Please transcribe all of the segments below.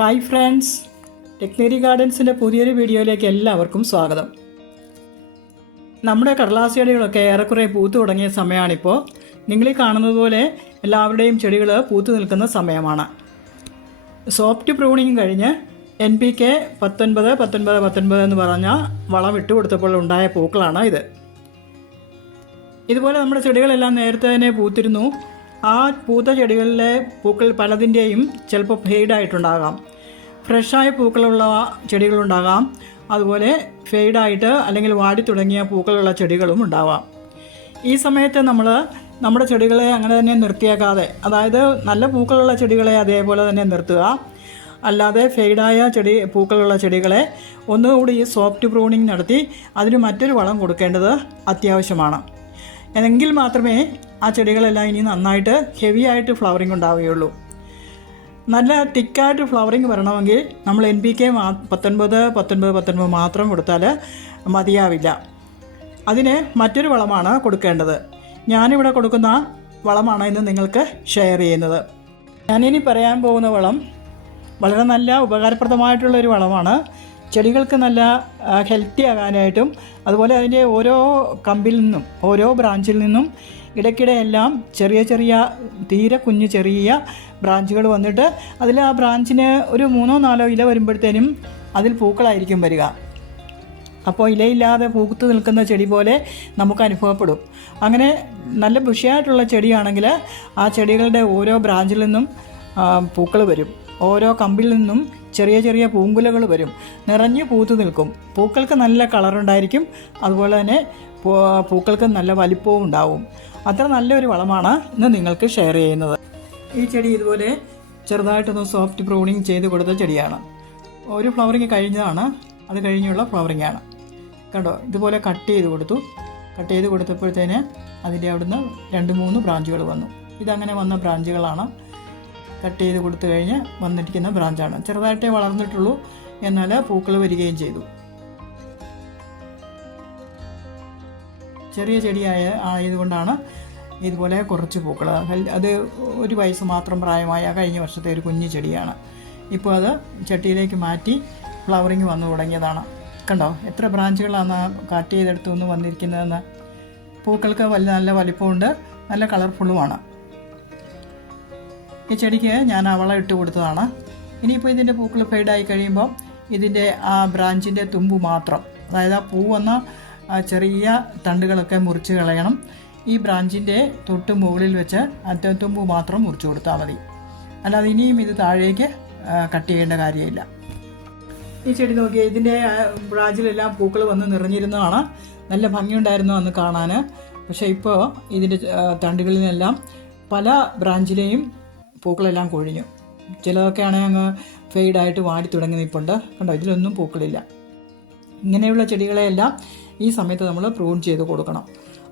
Hi friends ടെക്നേരി ഗാർഡൻസിന്റെ പുതിയൊരു വീഡിയോയിലേക്ക് എല്ലാവർക്കും സ്വാഗതം. നമ്മുടെ കടലാസ് ചെടികളൊക്കെ ഏറെക്കുറെ പൂത്തു തുടങ്ങിയ സമയമാണിപ്പോൾ നിങ്ങളീ കാണുന്നത് പോലെ എല്ലാവരുടെയും ചെടികൾ പൂത്തു നിൽക്കുന്ന സമയമാണ്. സോഫ്റ്റ് പ്രൂണിങ് കഴിഞ്ഞ് എൻ പി കെ പത്തൊൻപത് പത്തൊൻപത് പത്തൊൻപത് എന്ന് പറഞ്ഞ വളം ഇട്ട് കൊടുത്തപ്പോൾ ഉണ്ടായ പൂക്കളാണ് ഇത്. ഇതുപോലെ നമ്മുടെ ചെടികളെല്ലാം നേരത്തെ തന്നെ പൂത്തിരുന്നു. ആ പൂത്ത ചെടികളിലെ പൂക്കൾ പലതിന്റെയും ചിലപ്പോൾ ഫെയ്ഡായിട്ടുണ്ടാകാം ഫ്രഷായ പൂക്കളുള്ള ചെടികളുണ്ടാകാം. അതുപോലെ ഫെയ്ഡായിട്ട് അല്ലെങ്കിൽ വാടി തുടങ്ങിയ പൂക്കളുള്ള ചെടികളും ഉണ്ടാവാം. ഈ സമയത്ത് നമ്മൾ നമ്മുടെ ചെടികളെ അങ്ങനെ തന്നെ നിർത്തിയേക്കാതെ അതായത് നല്ല പൂക്കളുള്ള ചെടികളെ അതേപോലെ തന്നെ നിർത്തുക. അല്ലാതെ ഫെയ്ഡായ ചെടി പൂക്കളുള്ള ചെടികളെ ഒന്നുകൂടി ഈ സോഫ്റ്റ് പ്രൂണിങ് നടത്തി അതിന് മറ്റൊരു വളം കൊടുക്കേണ്ടത് അത്യാവശ്യമാണ്. എങ്കിൽ മാത്രമേ ആ ചെടികളെല്ലാം ഇനി നന്നായിട്ട് ഹെവി ആയിട്ട് ഫ്ലവറിങ് ഉണ്ടാവുകയുള്ളൂ. നല്ല തിക്കായിട്ട് ഫ്ലവറിങ് വരണമെങ്കിൽ നമ്മൾ എൻ പി കെ മാ പത്തൊൻപത് പത്തൊൻപത് പത്തൊൻപത് മാത്രം കൊടുത്താൽ മതിയാവില്ല. അതിന് മറ്റൊരു വളമാണ് കൊടുക്കേണ്ടത്. ഞാനിവിടെ കൊടുക്കുന്ന വളമാണ് ഇന്ന് നിങ്ങൾക്ക് ഷെയർ ചെയ്യുന്നത്. ഞാനിനി പറയാൻ പോകുന്ന വളം വളരെ നല്ല ഉപകാരപ്രദമായിട്ടുള്ള ഒരു വളമാണ്. ചെടികൾക്ക് നല്ല ഹെൽത്തി ആകാനായിട്ടും അതുപോലെ അതിന്റെ ഓരോ കമ്പിൽ നിന്നും ഓരോ ബ്രാഞ്ചിൽ നിന്നും ഇടയ്ക്കിടെ എല്ലാം ചെറിയ ചെറിയ തീരെ കുഞ്ഞു ചെറിയ ബ്രാഞ്ചുകൾ വന്നിട്ട് അതിൽ ആ ബ്രാഞ്ചിന് ഒരു മൂന്നോ നാലോ ഇല വരുമ്പോഴത്തേനും അതിൽ പൂക്കളായിരിക്കും വരിക. അപ്പോൾ ഇലയില്ലാതെ പൂത്ത് നിൽക്കുന്ന ചെടി പോലെ നമുക്ക് അനുഭവപ്പെടും. അങ്ങനെ നല്ല ബുഷിയായിട്ടുള്ള ചെടിയാണെങ്കിൽ ആ ചെടികളുടെ ഓരോ ബ്രാഞ്ചിൽ നിന്നും പൂക്കൾ വരും. ഓരോ കമ്പിൽ നിന്നും ചെറിയ ചെറിയ പൂങ്കുലകൾ വരും. നിറഞ്ഞു പൂത്തു നിൽക്കും. പൂക്കൾക്ക് നല്ല കളറുണ്ടായിരിക്കും. അതുപോലെ തന്നെ പൂക്കൾക്ക് നല്ല വലിപ്പവും ഉണ്ടാവും. അത്ര നല്ലൊരു വളമാണ് ഇന്ന് നിങ്ങൾക്ക് ഷെയർ ചെയ്യുന്നത്. ഈ ചെടി ഇതുപോലെ ചെറുതായിട്ടൊന്ന് സോഫ്റ്റ് പ്രൂണിങ് ചെയ്ത് കൊടുത്ത ചെടിയാണ്. ഒരു ഫ്ലവറിങ് കഴിഞ്ഞതാണ്. അത് കഴിഞ്ഞുള്ള ഫ്ലവറിങ് ആണ്. കണ്ടോ? ഇതുപോലെ കട്ട് ചെയ്ത് കൊടുത്തു. കട്ട് ചെയ്ത് കൊടുത്തപ്പോഴത്തേന് അതിന്റെ അവിടുന്ന് രണ്ട് മൂന്ന് ബ്രാഞ്ചുകൾ വന്നു. ഇതങ്ങനെ വന്ന ബ്രാഞ്ചുകളാണ് കട്ട് ചെയ്ത് കൊടുത്തു കഴിഞ്ഞ് വന്നിരിക്കുന്ന ബ്രാഞ്ചാണ് ചെറുതായിട്ടേ വളർന്നിട്ടുള്ളൂ. എന്നാൽ പൂക്കൾ വരികയും ചെയ്തു. ചെറിയ ചെടിയായ ആയതുകൊണ്ടാണ് ഇതുപോലെ കുറച്ച് പൂക്കൾ അത് ഒരു വയസ്സ് മാത്രം പ്രായമായ കഴിഞ്ഞ വർഷത്തെ ഒരു കുഞ്ഞു ചെടിയാണ്. ഇപ്പോൾ അത് ചട്ടിയിലേക്ക് മാറ്റി ഫ്ലവറിങ് വന്നു തുടങ്ങിയതാണ്. കണ്ടോ? എത്ര ബ്രാഞ്ചുകളാണ് കട്ട് ചെയ്തെടുത്തു നിന്ന് വന്നിരിക്കുന്നതെന്ന്. പൂക്കൾക്ക് വല്ല നല്ല വലിപ്പമുണ്ട് നല്ല കളർഫുള്ളുമാണ്. ഈ ചെടിക്ക് ഞാൻ അവള ഇട്ട് കൊടുത്തതാണ്. ഇനിയിപ്പോൾ ഇതിന്റെ പൂക്കൾ ഫെയ്ഡായി കഴിയുമ്പോൾ ഇതിന്റെ ആ ബ്രാഞ്ചിന്റെ തുമ്പ് മാത്രം അതായത് ആ പൂ വന്ന ചെറിയ തണ്ടുകളൊക്കെ മുറിച്ച് കളയണം. ഈ ബ്രാഞ്ചിന്റെ തൊട്ട് മുകളിൽ വെച്ച് അറ്റത്തുമ്പ് മാത്രം മുറിച്ച് കൊടുത്താൽ മതി. അല്ലാതെ ഇനിയും ഇത് താഴേക്ക് കട്ട് ചെയ്യേണ്ട കാര്യമില്ല. ഈ ചെടി നോക്കിയാൽ ഇതിന്റെ ബ്രാഞ്ചിലെല്ലാം പൂക്കൾ വന്ന് നിറഞ്ഞിരുന്നതാണ്. നല്ല ഭംഗിയുണ്ടായിരുന്നു അന്ന് കാണാൻ പക്ഷേ ഇപ്പോൾ ഇതിന്റെ തണ്ടുകളിൽ നിന്നെല്ലാം പല ബ്രാഞ്ചിലെയും പൂക്കളെല്ലാം കൊഴിഞ്ഞു. ചിലതൊക്കെ ആണെങ്കിൽ അങ്ങ് ഫെയ്ഡായിട്ട് വാടി തുടങ്ങി നിൽപ്പുണ്ട് കണ്ടോ ഇതിലൊന്നും പൂക്കളില്ല. ഇങ്ങനെയുള്ള ചെടികളെയെല്ലാം ഈ സമയത്ത് നമ്മൾ പ്രൂൺ ചെയ്ത് കൊടുക്കണം.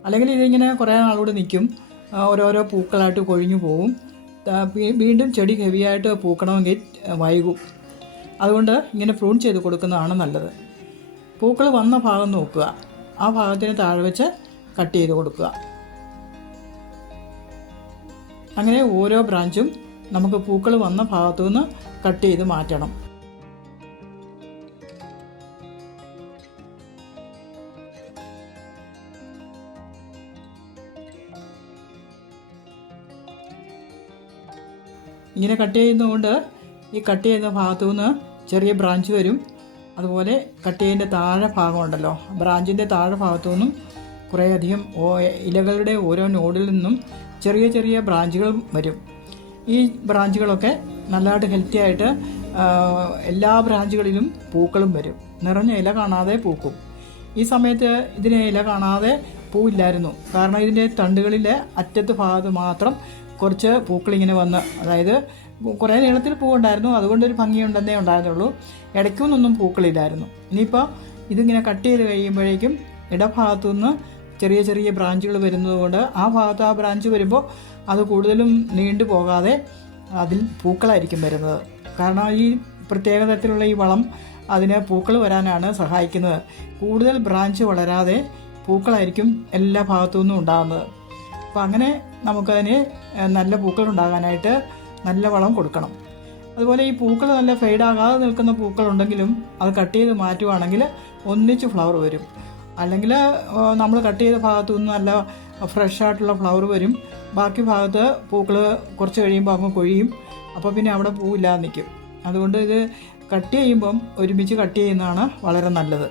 അല്ലെങ്കിൽ ഇതിങ്ങനെ കുറേ നാളോട് നിൽക്കും ഓരോരോ പൂക്കളായിട്ട് കൊഴിഞ്ഞു പോവും. വീണ്ടും ചെടി ഹെവിയായിട്ട് പൂക്കണമെങ്കിൽ വൈകും. അതുകൊണ്ട് ഇങ്ങനെ പ്രൂൺ ചെയ്ത് കൊടുക്കുന്നതാണ് നല്ലത്. പൂക്കൾ വന്ന ഭാഗം നോക്കുക. ആ ഭാഗത്തിന് താഴെ വെച്ച് കട്ട് ചെയ്ത് കൊടുക്കുക. അങ്ങനെ ഓരോ ബ്രാഞ്ചും നമുക്ക് പൂക്കൾ വന്ന ഭാഗത്തു നിന്ന് കട്ട് ചെയ്ത് മാറ്റണം. ഇങ്ങനെ കട്ട് ചെയ്യുന്നതുകൊണ്ട് ഈ കട്ട് ചെയ്യുന്ന ഭാഗത്തു നിന്ന് ചെറിയ ബ്രാഞ്ച് വരും. അതുപോലെ കട്ട് ചെയ്യുന്ന താഴെ ഭാഗമുണ്ടല്ലോ ബ്രാഞ്ചിന്റെ താഴെ ഭാഗത്തു നിന്നും കുറേയധികം ഇലകളുടെ ഓരോ നോഡിൽ നിന്നും ചെറിയ ചെറിയ ബ്രാഞ്ചുകൾ വരും. ഈ ബ്രാഞ്ചുകളൊക്കെ നല്ലതായിട്ട് ഹെൽത്തി ആയിട്ട് എല്ലാ ബ്രാഞ്ചുകളിലും പൂക്കളും വരും. നിറഞ്ഞ ഇല കാണാതെ പൂക്കും. ഈ സമയത്ത് ഇതിനെ ഇല കാണാതെ പൂവില്ലായിരുന്നു. കാരണം ഇതിന്റെ തണ്ടുകളിലെ അറ്റത്ത് ഭാഗത്ത് മാത്രം കുറച്ച് പൂക്കൾ ഇങ്ങനെ വന്ന് അതായത് കുറേ നീളത്തിൽ പൂവുണ്ടായിരുന്നു. അതുകൊണ്ടൊരു ഭംഗിയുണ്ടെന്നേ ഉണ്ടായിരുന്നുള്ളൂ. ഇടയ്ക്കൊന്നും പൂക്കളില്ലായിരുന്നു. ഇനിയിപ്പോൾ ഇതിങ്ങനെ കട്ട് ചെയ്ത് കഴിയുമ്പോഴേക്കും ഇടഭാഗത്തു നിന്ന് ചെറിയ ചെറിയ ബ്രാഞ്ചുകൾ വരുന്നതുകൊണ്ട് ആ ഭാഗത്ത് ആ ബ്രാഞ്ച് വരുമ്പോൾ അത് കൂടുതലും നീണ്ടു പോകാതെ അതിൽ പൂക്കളായിരിക്കും വരുന്നത്. കാരണം ഈ പ്രത്യേക തരത്തിലുള്ള ഈ വളം അതിന് പൂക്കൾ വരാനാണ് സഹായിക്കുന്നത്. കൂടുതൽ ബ്രാഞ്ച് വളരാതെ പൂക്കളായിരിക്കും എല്ലാ ഭാഗത്തു നിന്നും ഉണ്ടാകുന്നത്. അപ്പോൾ അങ്ങനെ നമുക്കതിന് നല്ല പൂക്കൾ ഉണ്ടാകാനായിട്ട് നല്ല വളം കൊടുക്കണം. അതുപോലെ ഈ പൂക്കൾ നല്ല ഫെയ്ഡാകാതെ നിൽക്കുന്ന പൂക്കളുണ്ടെങ്കിലും അത് കട്ട് ചെയ്ത് മാറ്റുവാണെങ്കിൽ ഒന്നിച്ച് ഫ്ലവർ വരും. അല്ലെങ്കിൽ നമ്മൾ കട്ട് ചെയ്ത ഭാഗത്തു നിന്ന് നല്ല ഫ്രഷ് ആയിട്ടുള്ള ഫ്ലവർ വരും. ബാക്കി ഭാഗത്ത് പൂക്കൾ കുറച്ച് കഴിയുമ്പോൾ അങ്ങ് കൊഴിയും. അപ്പോൾ പിന്നെ അവിടെ പൂവില്ലാതെ നിൽക്കും അതുകൊണ്ട് ഇത് കട്ട് ചെയ്യുമ്പം ഒരുമിച്ച് കട്ട് ചെയ്യുന്നതാണ് വളരെ നല്ലത്.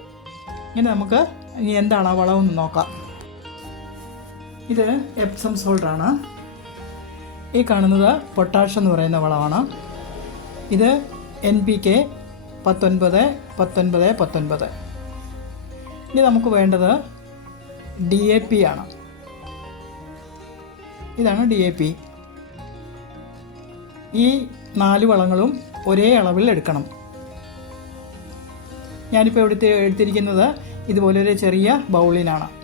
ഇങ്ങനെ നമുക്ക് ഇനി എന്താണ് ആ വളമെന്ന് നോക്കാം. ഇത് എപ്സം ആണ് ഈ കാണുന്നത് പൊട്ടാഷ് എന്ന് പറയുന്ന വളമാണ്. ഇത് എൻ പി കെ പത്തൊൻപത് പത്തൊൻപത് പത്തൊൻപത്. ഇനി നമുക്ക് വേണ്ടത് ഡി എ പി ആണ്. ഇതാണ് ഡി എ പി. ഈ നാല് വളങ്ങളും ഒരേ അളവിൽ എടുക്കണം. ഞാനിപ്പോൾ എടുത്ത് എടുത്തിരിക്കുന്നത് ഇതുപോലൊരു ചെറിയ ബൗളിനാണ്.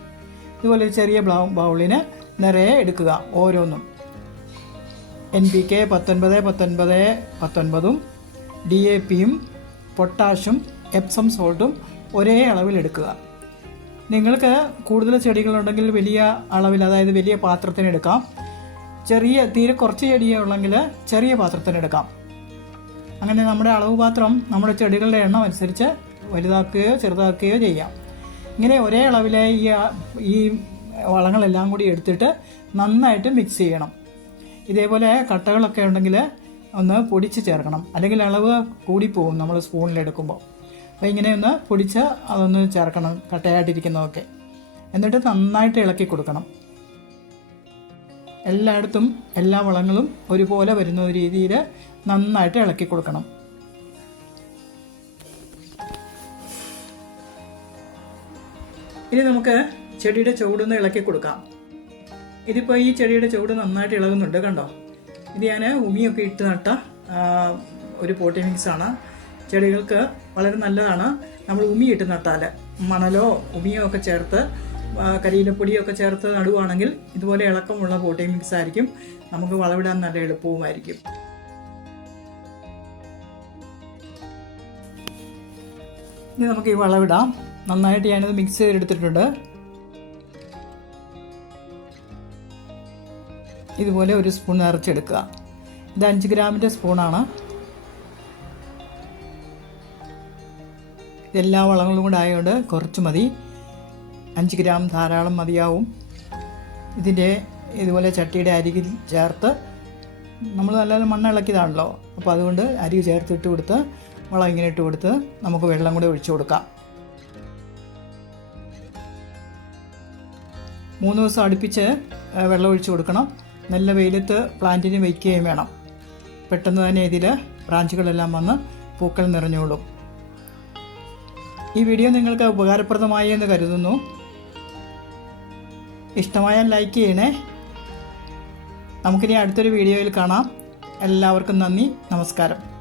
ഇതുപോലൊരു ചെറിയ ബൗളിന് നിറയെ എടുക്കുക ഓരോന്നും. എൻ പി കെ പത്തൊൻപത് പത്തൊൻപത് പത്തൊൻപതും ഡി എ പിയും പൊട്ടാഷും എപ്സം സോൾട്ടും ഒരേ അളവിൽ എടുക്കുക. നിങ്ങൾക്ക് കൂടുതൽ ചെടികളുണ്ടെങ്കിൽ വലിയ അളവിൽ അതായത് വലിയ പാത്രത്തിന് എടുക്കാം. ചെറിയ തീരെ കുറച്ച് ചെടിയേ ഉള്ളെങ്കിൽ ചെറിയ പാത്രത്തിന് എടുക്കാം. അങ്ങനെ നമ്മുടെ അളവ് പാത്രം നമ്മുടെ ചെടികളുടെ എണ്ണം അനുസരിച്ച് വലുതാക്കുകയോ ചെറുതാക്കുകയോ ചെയ്യാം. ഇങ്ങനെ ഒരേ അളവിലെ ഈ ഈ വളങ്ങളെല്ലാം കൂടി എടുത്തിട്ട് നന്നായിട്ട് മിക്സ് ചെയ്യണം. ഇതേപോലെ കട്ടകളൊക്കെ ഉണ്ടെങ്കിൽ ഒന്ന് പൊടിച്ച് ചേർക്കണം. അല്ലെങ്കിൽ അളവ് കൂടിപ്പോവും നമ്മൾ സ്പൂണിലെടുക്കുമ്പോൾ അപ്പോൾ ഇങ്ങനെ ഒന്ന് പൊടിച്ച് അതൊന്ന് ചേർക്കണം കട്ടയായിട്ടിരിക്കുന്നതൊക്കെ. എന്നിട്ട് നന്നായിട്ട് ഇളക്കി കൊടുക്കണം. എല്ലായിടത്തും എല്ലാ വളങ്ങളും ഒരുപോലെ വരുന്ന രീതിയിൽ നന്നായിട്ട് ഇളക്കി കൊടുക്കണം. ഇനി നമുക്ക് ചെടിയുടെ ചുവടൊന്ന് ഇളക്കി കൊടുക്കാം. ഇതിപ്പോൾ ഈ ചെടിയുടെ ചുവട് നന്നായിട്ട് ഇളകുന്നുണ്ട് കണ്ടോ? ഇത് ഞാൻ ഉമിയൊക്കെ ഇട്ട് നട്ട ഒരു പോട്ടി മിക്സ് ആണ്. ചെടികൾക്ക് വളരെ നല്ലതാണ്. നമ്മൾ ഉമി ഇട്ട് നട്ടാൽ മണലോ ഉമിയോ ഒക്കെ ചേർത്ത് കരിയിലപ്പൊടിയൊക്കെ ചേർത്ത് നടുവാണെങ്കിൽ ഇതുപോലെ ഇളക്കമുള്ള പോട്ടി മിക്സ് ആയിരിക്കും. നമുക്ക് വളവിടാൻ നല്ല എളുപ്പവുമായിരിക്കും. ഇനി നമുക്ക് ഈ വളവിടാം. നന്നായിട്ട് ഞാനിത് മിക്സ് ചെയ്തെടുത്തിട്ടുണ്ട്. ഇതുപോലെ ഒരു സ്പൂൺ നിറച്ചെടുക്കുക ഇത് അഞ്ച് ഗ്രാമിന്റെ സ്പൂണാണ് എല്ലാ വളങ്ങളും കൂടെ ആയതുകൊണ്ട് കുറച്ച് മതി. അഞ്ച് ഗ്രാം ധാരാളം മതിയാവും. ഇതിന്റെ ഇതുപോലെ ചട്ടിയുടെ അരികിൽ ചേർത്ത് നമ്മൾ നല്ലപോലെ മണ്ണ് ഇളക്കിയതാണല്ലോ. അപ്പോൾ അതുകൊണ്ട് അരി ചേർത്തിട്ട് കൊടുത്ത് വളം ഇങ്ങനെ ഇട്ട് കൊടുത്ത് നമുക്ക് വെള്ളം കൂടെ ഒഴിച്ചു കൊടുക്കാം. മൂന്ന് ദിവസം അടുപ്പിച്ച് വെള്ളം ഒഴിച്ചു കൊടുക്കണം. നല്ല വെയിലത്ത് പ്ലാന്റിന് വയ്ക്കുകയും വേണം. പെട്ടെന്ന് തന്നെ ഇതിൽ ബ്രാഞ്ചുകളെല്ലാം വന്ന് പൂക്കൾ നിറഞ്ഞോളും. ഈ വീഡിയോ നിങ്ങൾക്ക് ഉപകാരപ്രദമായി എന്ന് കരുതുന്നു. ഇഷ്ടമായാൽ ലൈക്ക് ചെയ്യണേ. നമുക്കിനി അടുത്തൊരു വീഡിയോയിൽ കാണാം. എല്ലാവർക്കും നന്ദി. നമസ്കാരം.